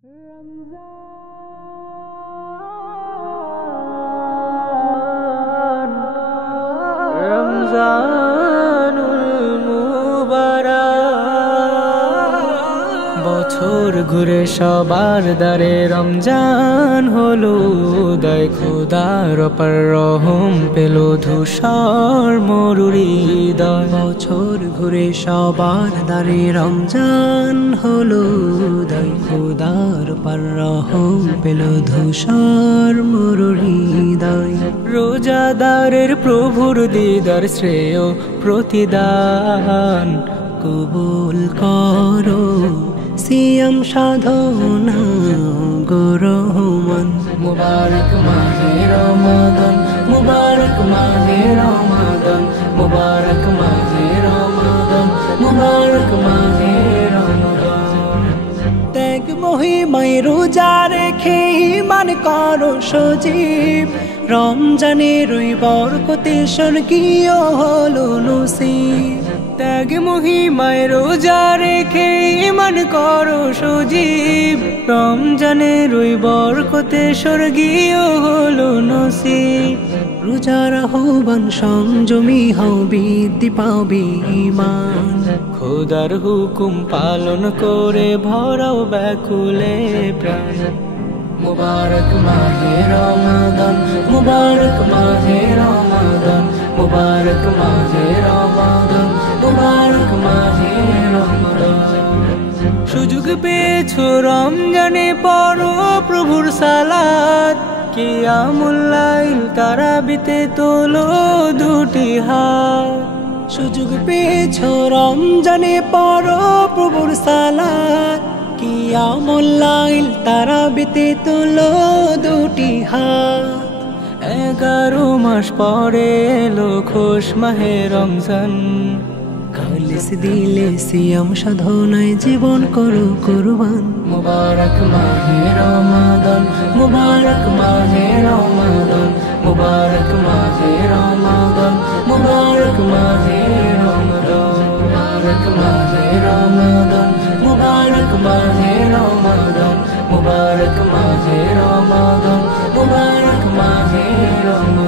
রমজানুল মুবারক বছর ঘুরে সবার দ্বারে রমজান হলো উদয়, খোদার অপার রহম পেল ধূসর মরুরি হৃদয়। বছর ঘুরে সবার দ্বারে রমজান হলো উদয়, খোদার অপার রহম পেল ধূসর মরুরি হৃদয়। রোজাদারের প্রভুর দিদার শ্রেয় প্রতিদান কবুল করো সিয়াম সাধনা গো রহমান। মুবারক মাহে রমাদান, মুবারক মাহে রমাদান, মুবারক মাহে রমাদান, মুবারক মাহে রমাদান। ত্যাগ মহিমায় রোজা রেখে ঈমান করো সজীব, রমজানের ওই বরকতে স্বর্গীয় হলো নসিব। ত্যাগ মহিমায় রোজা রেখে ঈমান করো সজীব, রমজানের ওই বরকতে স্বর্গীয় হলো নসিব। রোজার আহ্বান সংযমী হও বৃদ্ধি পাবে ঈমান, খোদার হুকুম পালন করে ভরাও ব্যাকুলে প্রাণ। মুবারক মাহে রমাদান, মুবারক মাহে রমাদান, মুবারক মাহে রমাদান, মুবারক মাহে রমাদান। সুযোগ পেয়েছো রমজানে পড়ো প্রভুর সালাত, কিয়ামুল লাইল তারাবিতে তোলো দুটি হাত। সুযোগ পেয়েছো রমজানে পড়ো প্রভুর সালাত, কিয়ামুল লাইল তারাবিতে তোলো দুটি হাত। 11 মাস পরে এলো খোশ মাহে রমজান, খালিস দিলে সিয়াম সাধনায় জীবন করো কুরবান। মুবারক মাহে রমাদান, মুবারক মাহে রমাদান, মুবারক মাহে রমাদান, মুবারক মাহে রমাদান, মুবারক মাহে রমাদান, মুবারক মাহে রমাদান, মুবারক মাহে রমাদান, মুবারক মাহে রমাদান।